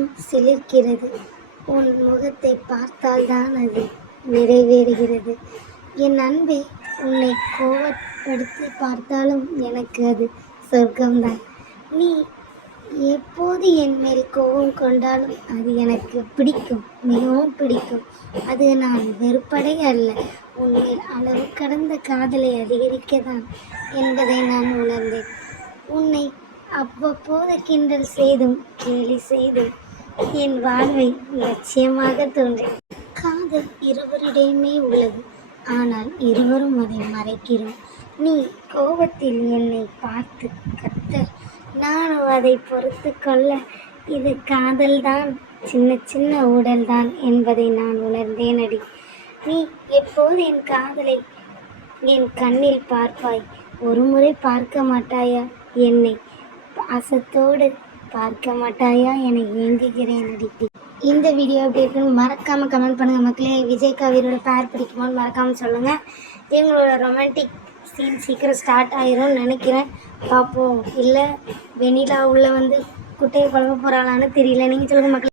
மனம் சிலிர்க்கிறது. உன் முகத்தை பார்த்தால்தான் அது நிறைவேறுகிறது. என் அன்பே, உன்னை கோபப்படுத்தி பார்த்தாலும் எனக்கு அது சொர்க்கம்தான். நீ எப்போது என் மேல் கோபம் கொண்டாலும் அது எனக்கு பிடிக்கும், மிகவும் பிடிக்கும். அது நான் வெறுப்படைய அல்ல, உன்மேல் அளவு கடந்த காதலை அதிகரிக்கத்தான் என்பதை நான் உணர்ந்தேன். உன்னை அவ்வப்போது கிண்டல் செய்தும் கேலி செய்தும் என் வாழ்வை லட்சியமாக தோன்றேன். காதல் இருவரிடையுமே உள்ளது, ஆனால் இருவரும் அதை மறைக்கிறோம். நீ கோபத்தில் என்னை பார்த்து கத்த, நானும் அதை பொறுத்து கொள்ள. இது காதல்தான், சின்ன சின்ன ஊடல்தான் என்பதை நான் உணர்ந்தேன் அடி. நீ எப்போது என் காதலை என் கண்ணில் பார்ப்பாய்? ஒரு முறை பார்க்க மாட்டாயா? என்னை பாசத்தோடு பார்க்க மாட்டாயா என ஏங்குகிறேன் அடி. இந்த வீடியோ எப்படி இருக்குன்னு மறக்காமல் கமெண்ட் பண்ணுங்கள் மக்களே. விஜய் கவிரோட பேர் பிடிக்குமோன்னு மறக்காமல் சொல்லுங்கள். இவங்களோட ரொமான்டிக் சீன் சீக்கிரம் ஸ்டார்ட் ஆயிரும்னு நினைக்கிறேன். பார்ப்போம். இல்லை வெண்ணிலா உள்ளே குட்டையை குழம்ப போகிறாளான்னு தெரியல. நீங்கள் சொல்லுங்கள் மக்களே.